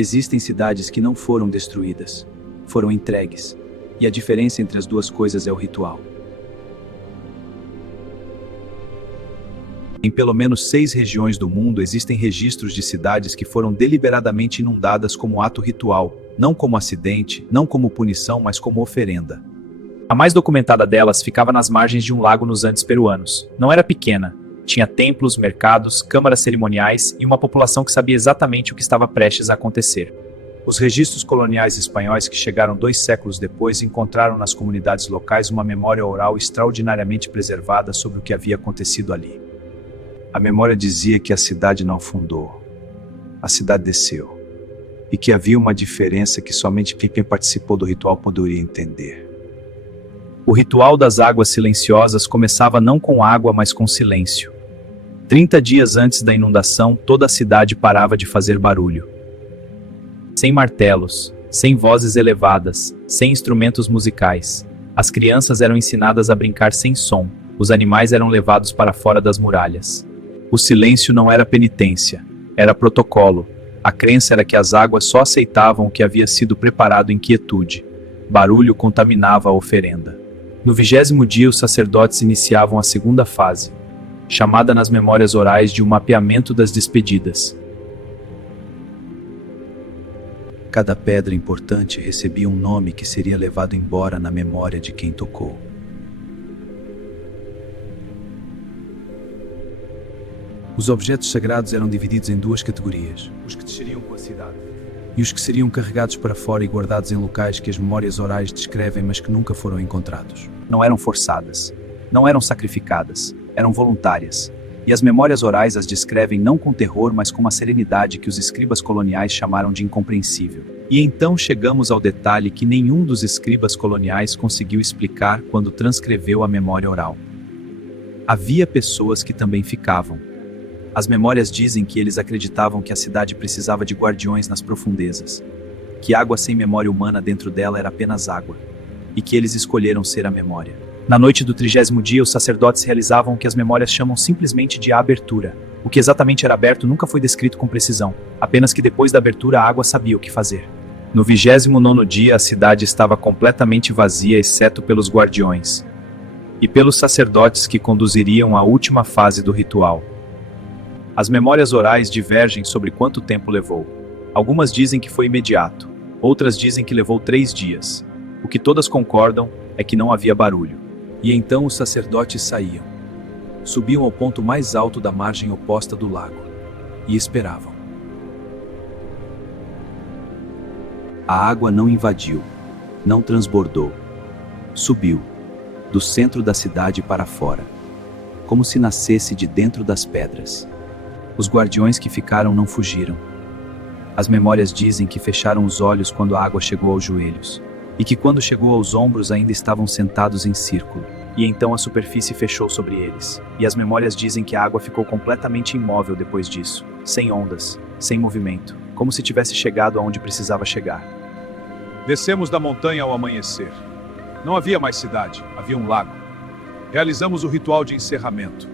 Existem cidades que não foram destruídas, foram entregues. E a diferença entre as duas coisas é o ritual. Em pelo menos 6 regiões do mundo existem registros de cidades que foram deliberadamente inundadas como ato ritual, não como acidente, não como punição, mas como oferenda. A mais documentada delas ficava nas margens de um lago nos Andes peruanos. Não era pequena. Tinha templos, mercados, câmaras cerimoniais e uma população que sabia exatamente o que estava prestes a acontecer. Os registros coloniais espanhóis que chegaram 2 séculos depois encontraram nas comunidades locais uma memória oral extraordinariamente preservada sobre o que havia acontecido ali. A memória dizia que a cidade não afundou, a cidade desceu, e que havia uma diferença que somente quem participou do ritual poderia entender. O ritual das águas silenciosas começava não com água, mas com silêncio. 30 dias antes da inundação, toda a cidade parava de fazer barulho. Sem martelos, sem vozes elevadas, sem instrumentos musicais. As crianças eram ensinadas a brincar sem som, os animais eram levados para fora das muralhas. O silêncio não era penitência, era protocolo. A crença era que as águas só aceitavam o que havia sido preparado em quietude. Barulho contaminava a oferenda. No 20º dia, os sacerdotes iniciavam a segunda fase, chamada nas memórias orais de um mapeamento das despedidas. Cada pedra importante recebia um nome que seria levado embora na memória de quem tocou. Os objetos sagrados eram divididos em 2 categorias: os que desceriam com a cidade e os que seriam carregados para fora e guardados em locais que as memórias orais descrevem, mas que nunca foram encontrados. Não eram forçadas, não eram sacrificadas, eram voluntárias. E as memórias orais as descrevem não com terror, mas com uma serenidade que os escribas coloniais chamaram de incompreensível. E então chegamos ao detalhe que nenhum dos escribas coloniais conseguiu explicar quando transcreveu a memória oral. Havia pessoas que também ficavam. As memórias dizem que eles acreditavam que a cidade precisava de guardiões nas profundezas, que água sem memória humana dentro dela era apenas água, e que eles escolheram ser a memória. Na noite do 30º dia, os sacerdotes realizavam o que as memórias chamam simplesmente de abertura. O que exatamente era aberto nunca foi descrito com precisão, apenas que depois da abertura a água sabia o que fazer. No 29º dia, a cidade estava completamente vazia, exceto pelos guardiões e pelos sacerdotes que conduziriam a última fase do ritual. As memórias orais divergem sobre quanto tempo levou. Algumas dizem que foi imediato, outras dizem que levou 3 dias. O que todas concordam é que não havia barulho. E então os sacerdotes saíam. Subiam ao ponto mais alto da margem oposta do lago e esperavam. A água não invadiu, não transbordou. Subiu, do centro da cidade para fora, como se nascesse de dentro das pedras. Os guardiões que ficaram não fugiram. As memórias dizem que fecharam os olhos quando a água chegou aos joelhos, e que quando chegou aos ombros ainda estavam sentados em círculo, e então a superfície fechou sobre eles. E as memórias dizem que a água ficou completamente imóvel depois disso, sem ondas, sem movimento, como se tivesse chegado aonde precisava chegar. Descemos da montanha ao amanhecer. Não havia mais cidade, havia um lago. Realizamos o ritual de encerramento.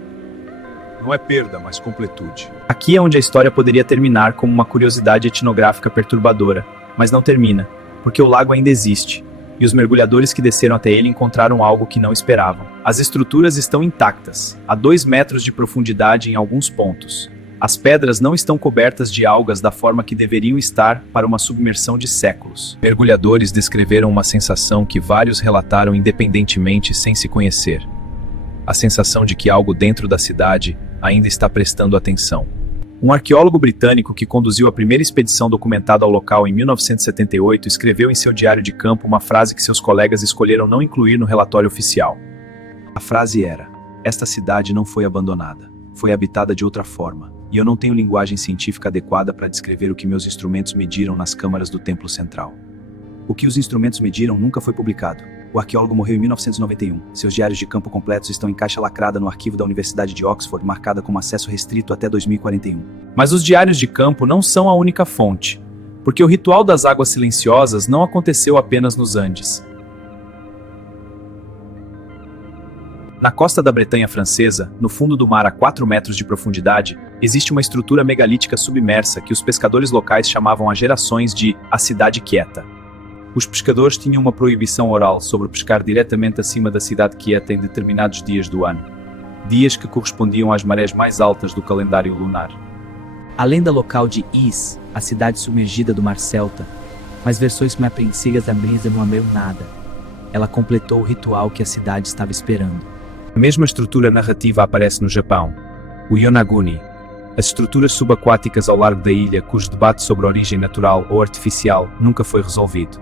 Não é perda, mas completude. Aqui é onde a história poderia terminar como uma curiosidade etnográfica perturbadora, mas não termina, porque o lago ainda existe, e os mergulhadores que desceram até ele encontraram algo que não esperavam. As estruturas estão intactas, a 2 metros de profundidade em alguns pontos. As pedras não estão cobertas de algas da forma que deveriam estar para uma submersão de séculos. Mergulhadores descreveram uma sensação que vários relataram independentemente sem se conhecer. A sensação de que algo dentro da cidade ainda está prestando atenção. Um arqueólogo britânico que conduziu a primeira expedição documentada ao local em 1978 escreveu em seu diário de campo uma frase que seus colegas escolheram não incluir no relatório oficial. A frase era: "Esta cidade não foi abandonada, foi habitada de outra forma, e eu não tenho linguagem científica adequada para descrever o que meus instrumentos mediram nas câmaras do templo central." O que os instrumentos mediram nunca foi publicado. O arqueólogo morreu em 1991. Seus diários de campo completos estão em caixa lacrada no arquivo da Universidade de Oxford, marcada com acesso restrito até 2041. Mas os diários de campo não são a única fonte, porque o ritual das águas silenciosas não aconteceu apenas nos Andes. Na costa da Bretanha francesa, no fundo do mar a 4 metros de profundidade, Existe uma estrutura megalítica submersa que os pescadores locais chamavam há gerações de a Cidade Quieta. Os pescadores tinham uma proibição oral sobre pescar diretamente acima da Cidade Quieta em determinados dias do ano. Dias que correspondiam às marés mais altas do calendário lunar. A lenda local de Is, a cidade submergida do Mar Celta, mas versões mais apreensivas da brisa não abriu nada. Ela completou o ritual que a cidade estava esperando. A mesma estrutura narrativa aparece no Japão, o Yonaguni, as estruturas subaquáticas ao largo da ilha cujo debate sobre a origem natural ou artificial nunca foi resolvido.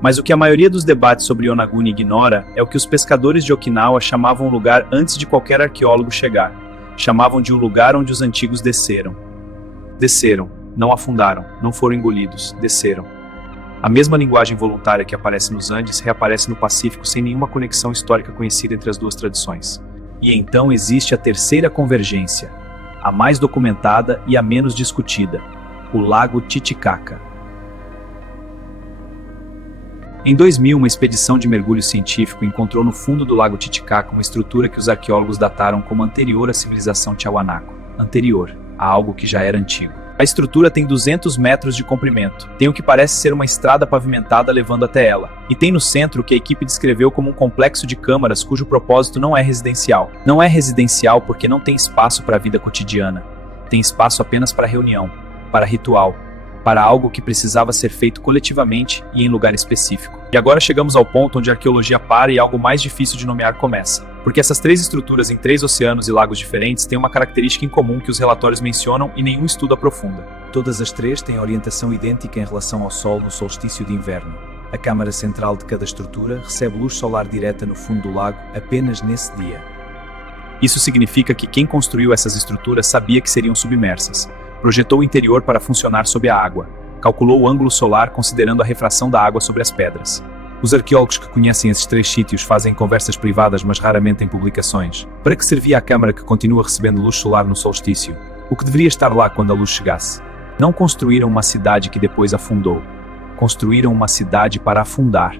Mas o que a maioria dos debates sobre Yonaguni ignora é o que os pescadores de Okinawa chamavam o lugar antes de qualquer arqueólogo chegar. Chamavam de um lugar onde os antigos desceram. Desceram, não afundaram, não foram engolidos, desceram. A mesma linguagem voluntária que aparece nos Andes reaparece no Pacífico sem nenhuma conexão histórica conhecida entre as duas tradições. E então existe a terceira convergência, a mais documentada e a menos discutida, o Lago Titicaca. Em 2000, uma expedição de mergulho científico encontrou no fundo do Lago Titicaca uma estrutura que os arqueólogos dataram como anterior à civilização Tiahuanaco, anterior a algo que já era antigo. A estrutura tem 200 metros de comprimento, tem o que parece ser uma estrada pavimentada levando até ela, e tem no centro o que a equipe descreveu como um complexo de câmaras cujo propósito não é residencial. Não é residencial porque não tem espaço para a vida cotidiana, tem espaço apenas para reunião, para ritual, para algo que precisava ser feito coletivamente e em lugar específico. E agora chegamos ao ponto onde a arqueologia para e algo mais difícil de nomear começa. Porque essas três estruturas em 3 oceanos e lagos diferentes têm uma característica em comum que os relatórios mencionam e nenhum estudo aprofunda. Todas as três têm orientação idêntica em relação ao Sol no solstício de inverno. A câmara central de cada estrutura recebe luz solar direta no fundo do lago apenas nesse dia. Isso significa que quem construiu essas estruturas sabia que seriam submersas. Projetou o interior para funcionar sob a água. Calculou o ângulo solar considerando a refração da água sobre as pedras. Os arqueólogos que conhecem esses 3 sítios fazem conversas privadas, mas raramente em publicações. Para que servia a câmara que continua recebendo luz solar no solstício? O que deveria estar lá quando a luz chegasse? Não construíram uma cidade que depois afundou. Construíram uma cidade para afundar,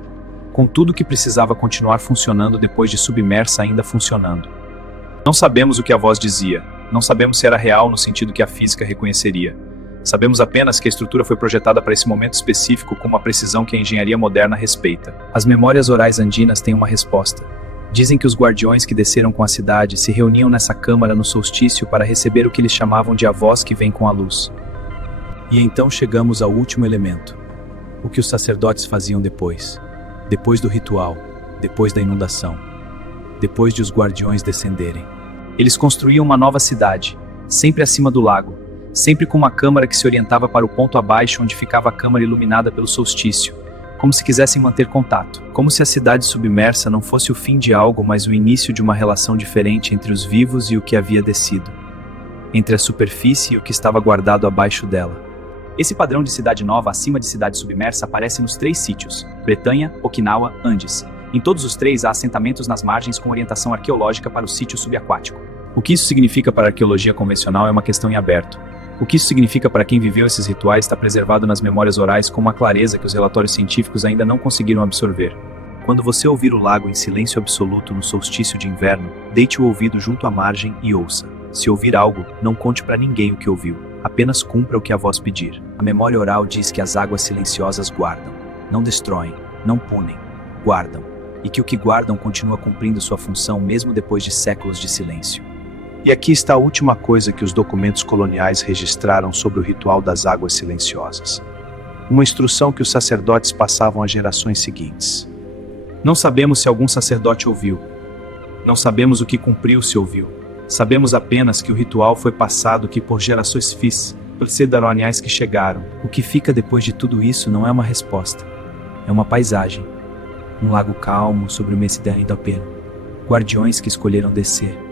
com tudo que precisava continuar funcionando depois de submersa ainda funcionando. Não sabemos o que a voz dizia. Não sabemos se era real no sentido que a física reconheceria. Sabemos apenas que a estrutura foi projetada para esse momento específico com uma precisão que a engenharia moderna respeita. As memórias orais andinas têm uma resposta. Dizem que os guardiões que desceram com a cidade se reuniam nessa câmara no solstício para receber o que eles chamavam de a voz que vem com a luz. E então chegamos ao último elemento. O que os sacerdotes faziam depois. Depois do ritual. Depois da inundação. Depois de os guardiões descenderem. Eles construíam uma nova cidade, sempre acima do lago, sempre com uma câmara que se orientava para o ponto abaixo onde ficava a câmara iluminada pelo solstício, como se quisessem manter contato, como se a cidade submersa não fosse o fim de algo, mas o início de uma relação diferente entre os vivos e o que havia descido, entre a superfície e o que estava guardado abaixo dela. Esse padrão de cidade nova acima de cidade submersa aparece nos 3 sítios, Bretanha, Okinawa, Andes. Em todos os 3 há assentamentos nas margens com orientação arqueológica para o sítio subaquático. O que isso significa para a arqueologia convencional é uma questão em aberto. O que isso significa para quem viveu esses rituais está preservado nas memórias orais com uma clareza que os relatórios científicos ainda não conseguiram absorver. Quando você ouvir o lago em silêncio absoluto no solstício de inverno, deite o ouvido junto à margem e ouça. Se ouvir algo, não conte para ninguém o que ouviu. Apenas cumpra o que a voz pedir. A memória oral diz que as águas silenciosas guardam. Não destroem, não punem, guardam. E que o que guardam continua cumprindo sua função mesmo depois de séculos de silêncio. E aqui está a última coisa que os documentos coloniais registraram sobre o ritual das águas silenciosas. Uma instrução que os sacerdotes passavam às gerações seguintes. Não sabemos se algum sacerdote ouviu. Não sabemos o que cumpriu se ouviu. Sabemos apenas que o ritual foi passado que por gerações fis, por cerimoniais que chegaram. O que fica depois de tudo isso não é uma resposta. É uma paisagem. Um lago calmo sobre uma imensidão da pena. Guardiões que escolheram descer.